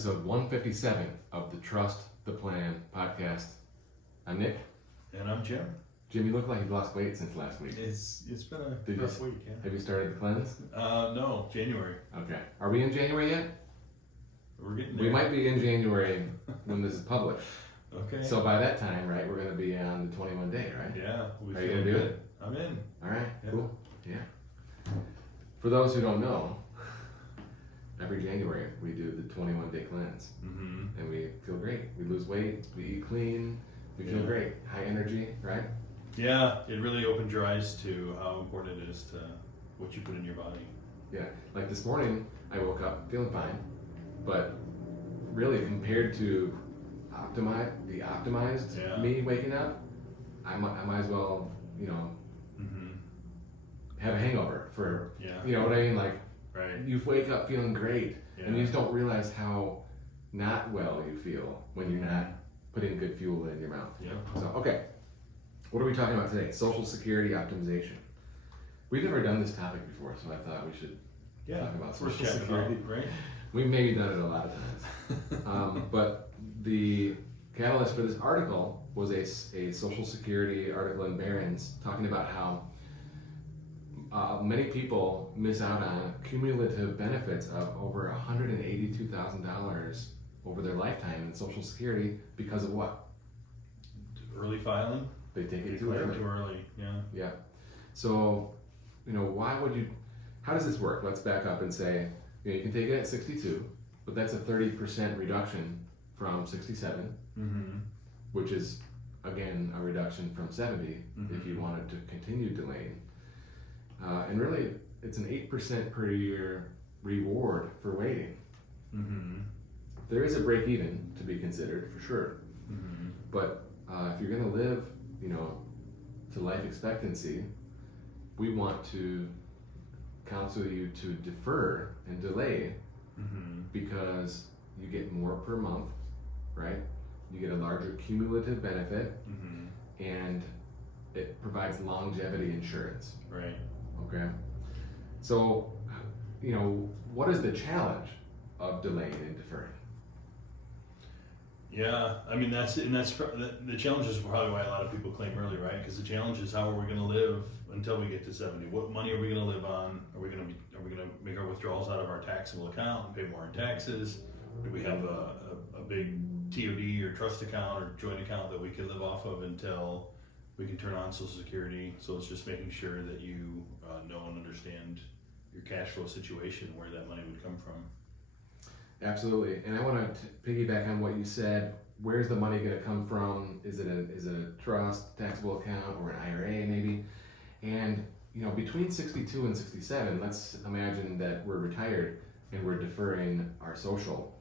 episode 157 of the Trust the Plan podcast. I'm Nick. And I'm Jim. Jim, you look like you've lost weight since last week. It's been a rough week, yeah. Have you started the cleanse? No, January. Okay. Are we in January yet? We're getting there. We might be in January when this is published. Okay. So by that time, right, we're going to be on the 21 day, right? Yeah. Are you going to do it? I'm in. All right, Yeah. cool. Yeah. For those who don't know, every January we do the 21-day cleanse. Mm-hmm. And we feel great. We lose weight, we eat clean, we feel great. High energy, right? Yeah, it really opened your eyes to how important it is to what you put in your body. Yeah. Like this morning, I woke up feeling fine, but really compared to the optimized me waking up, I might as well, have a hangover for, you know what I mean? Like, you wake up feeling great, and you just don't realize how not well you feel when you're not putting good fuel in your mouth. Yeah. So, okay. What are we talking about today? Social Security optimization. We've never done this topic before, so I thought we should talk about Social Security. Right? We've maybe done it a lot of times. But the catalyst for this article was a Social Security article in Barron's talking about how many people miss out on cumulative benefits of over $182,000 over their lifetime in Social Security because of what? Early filing? They take it too early. Too early, Yeah. So, how does this work? Let's back up and say, you can take it at 62, but that's a 30% reduction from 67, which is, again, a reduction from 70 if you wanted to continue delaying. And really, it's an 8% per year reward for waiting. There is a break even to be considered, for sure. But if you're going to live, to life expectancy, we want to counsel you to defer and delay because you get more per month, right? You get a larger cumulative benefit, and it provides longevity insurance. Right. Okay. So, what is the challenge of delaying and deferring? Yeah, I mean that's the challenge is probably why a lot of people claim early, right? Because the challenge is how are we going to live until we get to 70? What money are we going to live on? Are we going to make our withdrawals out of our taxable account and pay more in taxes? Do we have a big TOD or trust account or joint account that we can live off of until we can turn on Social Security? So it's just making sure that you know and understand your cash flow situation, where that money would come from. Absolutely, and I want to piggyback on what you said. Where's the money going to come from? Is it a trust, taxable account, or an IRA maybe? And between 62 and 67, let's imagine that we're retired and we're deferring our social.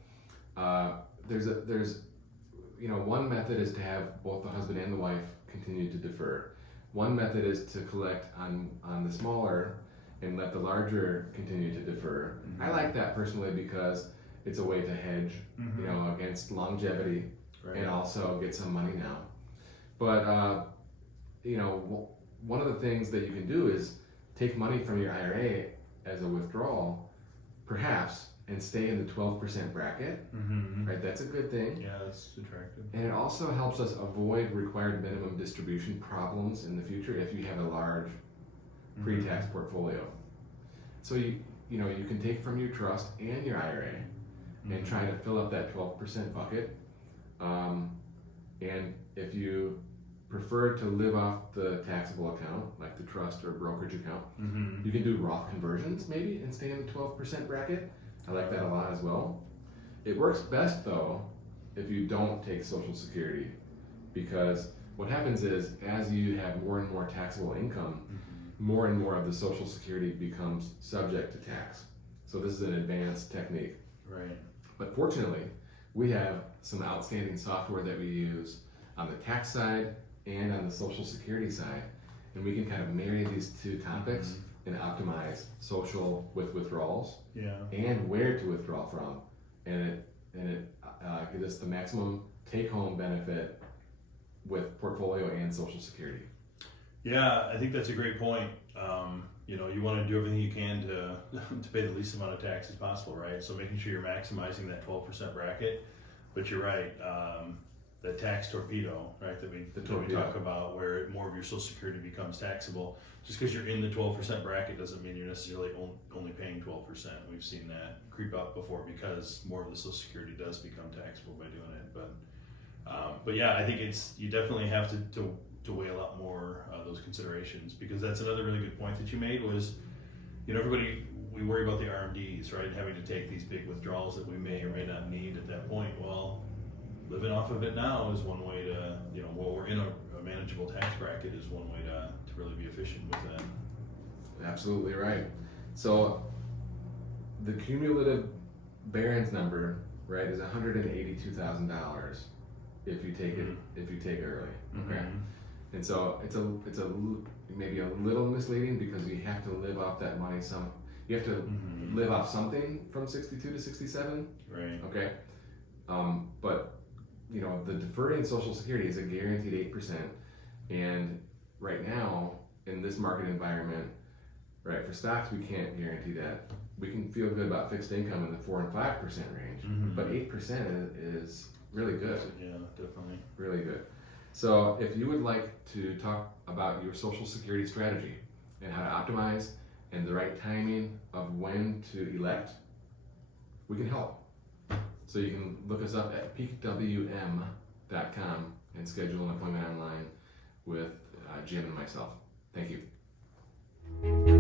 There's one method is to have both the husband and the wife continue to defer. One method is to collect on the smaller and let the larger continue to defer. I like that personally because it's a way to hedge, against longevity, and also get some money now. But one of the things that you can do is take money from your IRA as a withdrawal, perhaps, and stay in the 12% bracket. Right, that's a good thing. Yeah, that's attractive. And it also helps us avoid required minimum distribution problems in the future if you have a large pre-tax portfolio. So you can take from your trust and your IRA and try to fill up that 12% bucket. And if you prefer to live off the taxable account, like the trust or brokerage account, you can do Roth conversions maybe and stay in the 12% bracket. I like that a lot as well. It works best though if you don't take Social Security, because what happens is as you have more and more taxable income, more and more of the Social Security becomes subject to tax. So this is an advanced technique. Right. But fortunately, we have some outstanding software that we use on the tax side and on the Social Security side, and we can kind of marry these two topics and optimize social with withdrawals and where to withdraw from, and it gives us the maximum take-home benefit with portfolio and Social Security. Yeah, I think that's a great point. You know, you want to do everything you can to pay the least amount of tax as possible, right? So making sure you're maximizing that 12% bracket. But you're right, the tax torpedo, right, that we talk about, where more of your Social Security becomes taxable. Just because you're in the 12% bracket doesn't mean you're necessarily only paying 12%. We've seen that creep up before because more of the Social Security does become taxable by doing it. But yeah, I think you definitely have to weigh a lot more those considerations, because that's another really good point that you made was, you know, we worry about the RMDs, right? Having to take these big withdrawals that we may or may not need at that point. Well, living off of it now is one way to, you know, while we're in a manageable tax bracket, is one way to really be efficient with that. Absolutely right. So the cumulative Barron's number, right, is $182,000 if you take it early. Okay. And so it's maybe a little misleading, because you have to live off that money you have to live off something from 62 to 67. Right. Okay. But you know, the deferring Social Security is a guaranteed 8%, and right now in this market environment, right, for stocks we can't guarantee that. We can feel good about fixed income in the 4 and 5% range, but 8% is really good. Yeah, definitely. Really good. So if you would like to talk about your Social Security strategy and how to optimize and the right timing of when to elect, we can help. So you can look us up at peakwm.com and schedule an appointment online with Jim and myself. Thank you.